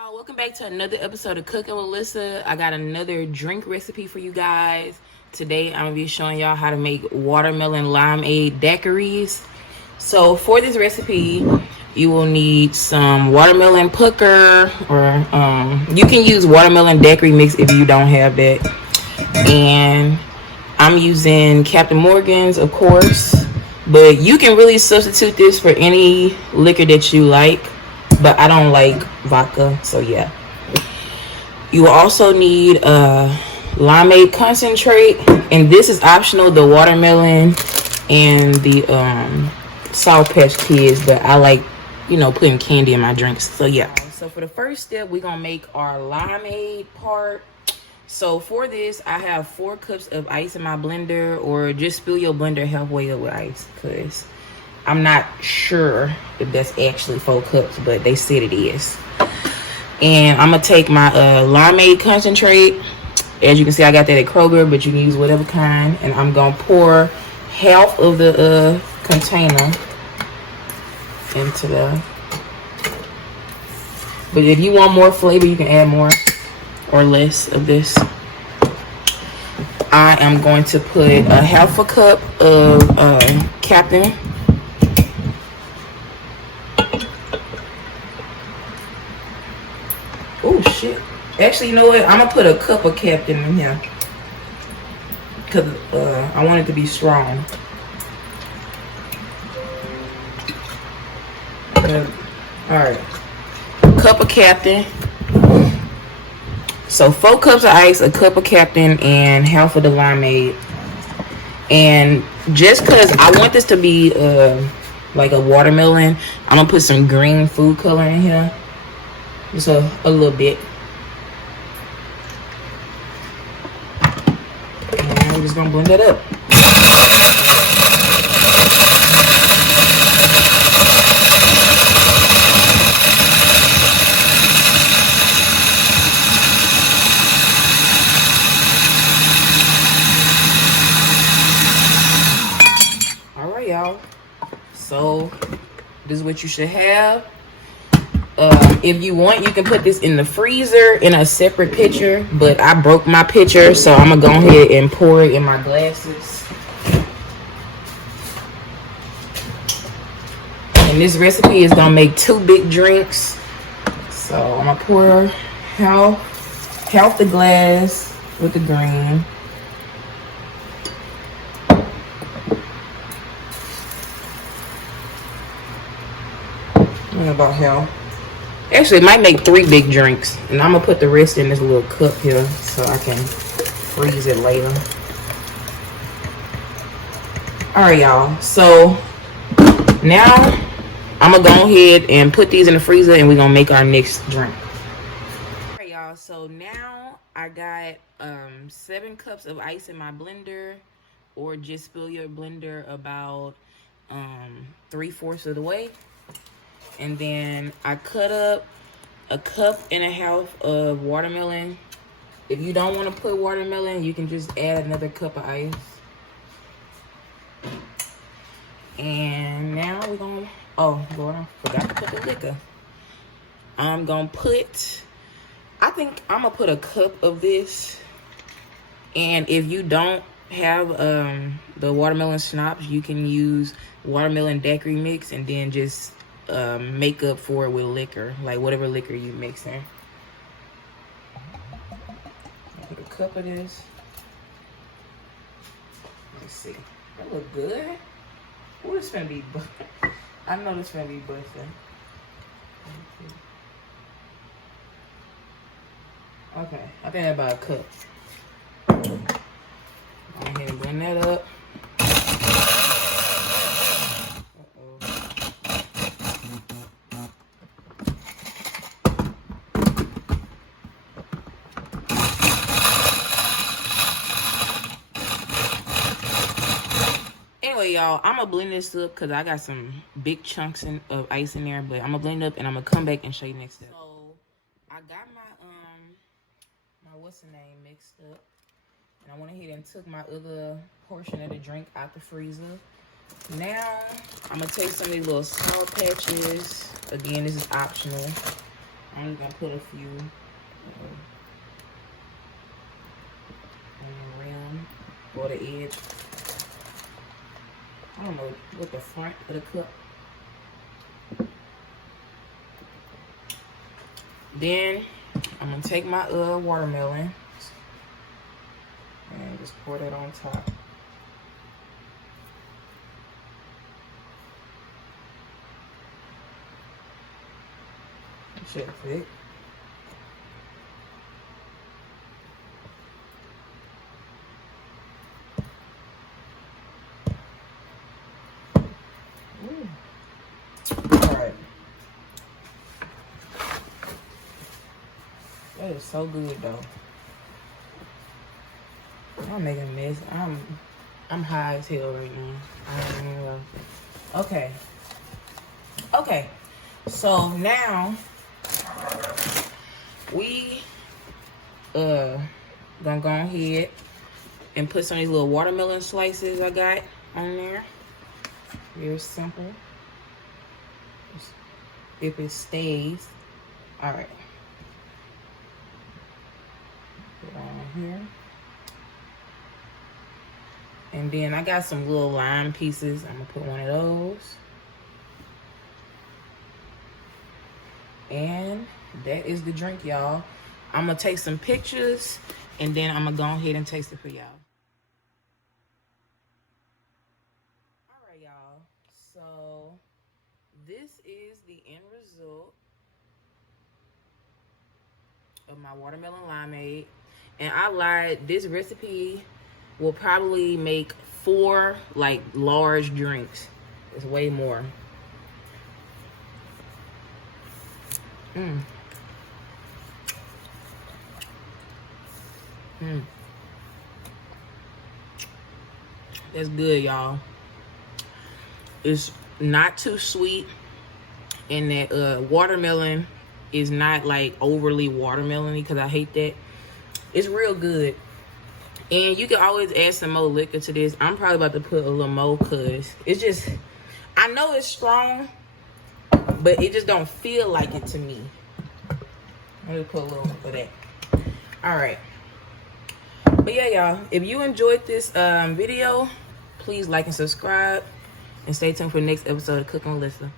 Y'all, welcome back to another episode of Cooking with Lyssa. I got another drink recipe for you guys. Today I'm gonna be showing y'all how to make watermelon limeade daiquiris. So for this recipe, you will need some watermelon pucker, or you can use watermelon daiquiri mix if you don't have that. And I'm using Captain Morgan's, of course, but you can really substitute this for any liquor that you like. But I don't like vodka, so yeah. You will also need a limeade concentrate, and this is optional, the watermelon and the Sour Patch Kids, but I like, putting candy in my drinks, so yeah. So for the first step, we're gonna make our limeade part. So for this, I have 4 cups of ice in my blender, or just fill your blender halfway up with ice, because I'm not sure if that's actually 4 cups, but they said it is. And I'm gonna take my limeade concentrate. As you can see, I got that at Kroger, but you can use whatever kind. And I'm gonna pour half of the container into the. But if you want more flavor, you can add more or less of this. I am going to put a half a cup of Captain. Oh shit. Actually, you know what? I'm gonna put a cup of Captain in here, because I want it to be strong. Alright. Cup of Captain. So 4 cups of ice, a cup of Captain, and half of the limeade. And just because I want this to be like a watermelon, I'm gonna put some green food color in here. Just a little bit. And we're just gonna blend it up. Alright, y'all. So this is what you should have. If you want, you can put this in the freezer in a separate pitcher, but I broke my pitcher, so I'm gonna go ahead and pour it in my glasses. And this recipe is gonna make 2 big drinks, so I'm gonna pour half the glass with the green. And about half. Actually, it might make 3 big drinks. And I'm going to put the rest in this little cup here so I can freeze it later. Alright, y'all. So, now I'm going to go ahead and put these in the freezer, and we're going to make our next drink. Alright, y'all. So, now I got 7 cups of ice in my blender. Or just fill your blender about 3/4 of the way. And then I cut up a cup and a half of watermelon. If you don't want to put watermelon, you can just add another cup of ice. And now we're going to, oh, Lord, I forgot to put the liquor. I'm going to put, I think I'm going to put a cup of this. And if you don't have the watermelon schnapps, you can use watermelon daiquiri mix and then just make up for it with liquor, like whatever liquor you mix in. I'll put a cup of this. Let's see. That look good. Ooh, this gonna be I know this gonna be busting. Okay, I think that's about a cup. Go ahead and blend that up. Anyway, y'all, I'm gonna blend this up because I got some big chunks of ice in there, but I'm gonna blend it up and I'm gonna come back and show you next step. So I got my what's the name mixed up, and I went ahead and took my other portion of the drink out the freezer. Now I'm gonna take some of these little Sour Patches. Again, this is optional. I'm just gonna put a few on the rim or the edge. I don't know what the front of the cup. Then I'm gonna take my watermelon and just pour that on top. Should fit. Alright. That is so good though. I'm making a mess. I'm high as hell right now. I don't even know. Okay. Okay. So now we gonna go ahead and put some of these little watermelon slices I got on there. Very simple. Just if it stays. All right. Put it on here. And then I got some little lime pieces. I'm gonna put one of those. And that is the drink, y'all. I'm gonna take some pictures and then I'm gonna go ahead and taste it for y'all. All right, y'all. So this is the end result of my watermelon limeade. And I lied, this recipe will probably make 4 like large drinks. It's way more. That's good, y'all. It's not too sweet, and that watermelon is not like overly watermelony, because I hate that. It's real good. And you can always add some more liquor to this. I'm probably about to put a little more, because it's just, I know it's strong, but it just don't feel like it to me. I'm gonna put a little of that. All right. But yeah, y'all, if you enjoyed this video, please like and subscribe, and stay tuned for the next episode of Cookin with Lyssa.